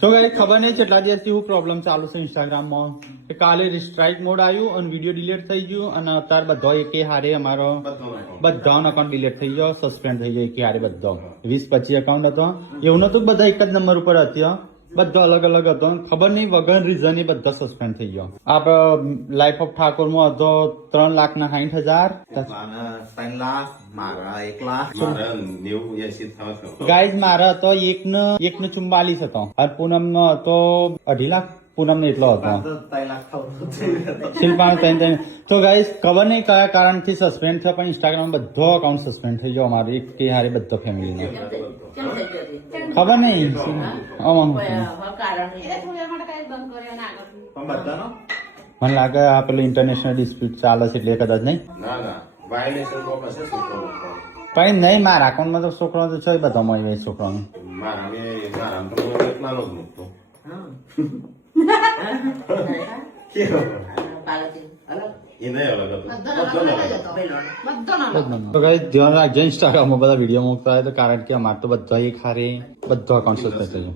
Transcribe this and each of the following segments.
તો કઈ ખબર નહીં કેટલા દિવસથી હું પ્રોબ્લેમ ચાલુ છે ઇન્સ્ટાગ્રામમાં કે કાલે રિસ્ટ્રાઇક મોડ આવ્યું અને વિડીયો ડિલીટ થઈ ગયું અને અત્યારે બધો એકે હારે અમારો બધાનો અકાઉન્ટ ડિલીટ થઈ ગયો, સસ્પેન્ડ થઈ ગયો એકે હારે બધો 20-25 અકાઉન્ટ હતો. એવું નતું બધા એક જ નંબર ઉપર હતી, બધો અલગ અલગ હતો. ખબર નહીં વગર રીઝન એ બધા સસ્પેન્ડ થઈ ગયો. આપડે લાઈફ ઓફ ઠાકોર માં હતો 3,60,000. 3 લાખ મારા 1 લાખ મારા 90-80 થવા. ગાઈઝ મારા હતો 1,44 હતો અને પૂનમ નો હતો 2.5 લાખ. પૂનમ ને એટલો હતો. 3 લાખ થવા. તો ગાઈઝ ખબર નહીં કયા કારણથી સસ્પેન્ડ થયો પણ ઇન્સ્ટાગ્રામ બધો અકાઉન્ટ સસ્પેન્ડ થઈ ગયો અમારે એક કે હારે બધો ફેમિલીનો. ખબર નહીં મને લાગે આ પેલું ઇન્ટરનેશનલ ડિસ્પ્યુટ ચાલે છે એટલે કદાચ નહીં. કઈ નહીં મારા અકાઉન્ટમાં તો છોકરો તો છે બધા મળી છોકરાનો. તો કઈ ધ્યાન રાખજો ઇન્સ્ટાગ્રામમાં બધા વિડીયો મૂકતા હોય તો કારણ કે અમારે તો બધા એક હારે બધો અકાઉન્ટ સસ્પેન્ડ થઈ ગયો.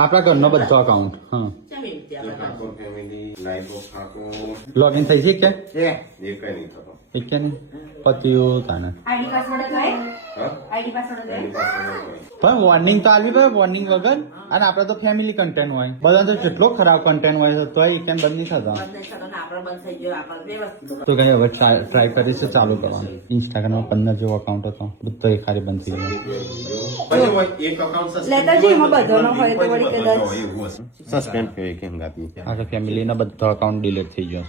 આપણા ઘરનો બધો અકાઉન્ટ. હા લોગિન થઈ છે કે એક કે નહીં પત્યું તાને પણ વોર્નિંગ તો આવી ભાઈ વોર્નિંગ વગર. અને આપડે તો ફેમિલી કન્ટેન્ટ હોય બધા તો કેટલો ખરાબ કન્ટેન્ટ હોય છે તો એ કેમ બંધ નહીં થતા. તો કઈ હવે ટ્રાય કરીશું ચાલુ કરવાનું. ઇન્સ્ટાગ્રામમાં 15 જેવો અકાઉન્ટ હતો બધો એક હારે બંધ થઈ ગયો. ફેમિલીના બધો અકાઉન્ટ ડિલીટ થઈ ગયો.